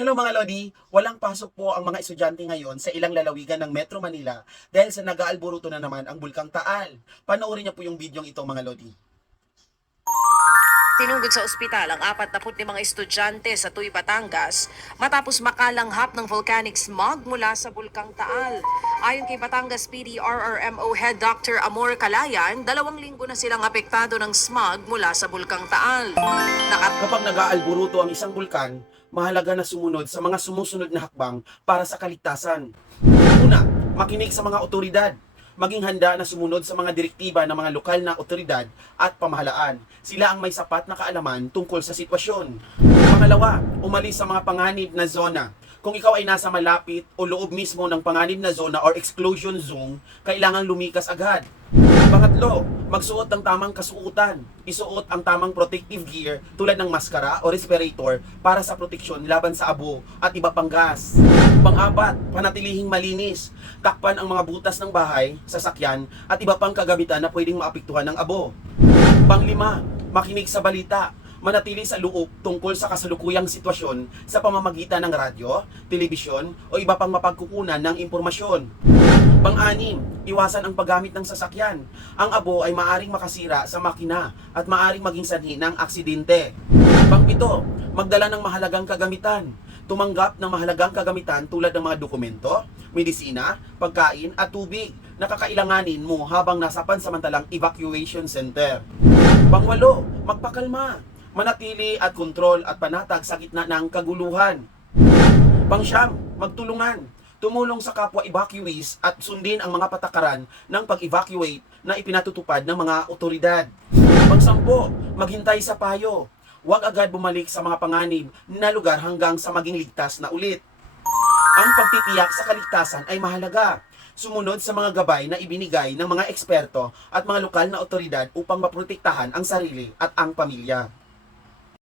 Hello mga Lodi, walang pasok po ang mga estudyante ngayon sa ilang lalawigan ng Metro Manila dahil sa nag-aalburuto na naman ang Bulkang Taal. Panoorin niyo po yung video ito mga Lodi. Tinugod sa ospital ang 45 estudyante sa Tuy, Batangas matapos makalanghap ng volcanic smog mula sa Bulkang Taal. Ayon kay Batangas PD RRMO Head Dr. Amor Kalayan, dalawang linggo na silang apektado ng smog mula sa Bulkang Taal. Nakat Kapag nag-aalburuto ang isang bulkan, mahalaga na sumunod sa mga sumusunod na hakbang para sa kaligtasan. Una, makinig sa mga otoridad. Maging handa na sumunod sa mga direktiba ng mga lokal na otoridad at pamahalaan. Sila ang may sapat na kaalaman tungkol sa sitwasyon. Pangalawa, umalis sa mga panganib na zona. Kung ikaw ay nasa malapit o loob mismo ng panganib na zona or exclusion zone, kailangan lumikas agad. Pangatlo, magsuot ng tamang kasuotan. Isuot ang tamang protective gear tulad ng maskara o respirator para sa proteksyon laban sa abo at iba pang gas. Pang-apat, panatilihing malinis. Takpan ang mga butas ng bahay, sasakyan at iba pang kagamitan na pwedeng maapektuhan ng abo. Panglima, makinig sa balita. Manatili sa loob tungkol sa kasalukuyang sitwasyon sa pamamagitan ng radyo, telebisyon o iba pang mapagkukunan ng impormasyon. Pang-anim, iwasan ang paggamit ng sasakyan. Ang abo ay maaring makasira sa makina at maaring maging sanhi ng aksidente. Pang-pito, magdala ng mahalagang kagamitan. Tumanggap ng mahalagang kagamitan tulad ng mga dokumento, medisina, pagkain at tubig na kakailanganin mo habang nasa pansamantalang evacuation center. Pangwalo, magpakalma. Manatili at kontrol at panatag sa gitna ng kaguluhan. Pangsyam, magtulungan. Tumulong sa kapwa evacuees at sundin ang mga patakaran ng pag-evacuate na ipinatutupad ng mga otoridad. Pangsampo, maghintay sa payo. Huwag agad bumalik sa mga panganib na lugar hanggang sa maging ligtas na ulit. Ang pagtitiyak sa kaligtasan ay mahalaga. Sumunod sa mga gabay na ibinigay ng mga eksperto at mga lokal na otoridad upang maprotektahan ang sarili at ang pamilya.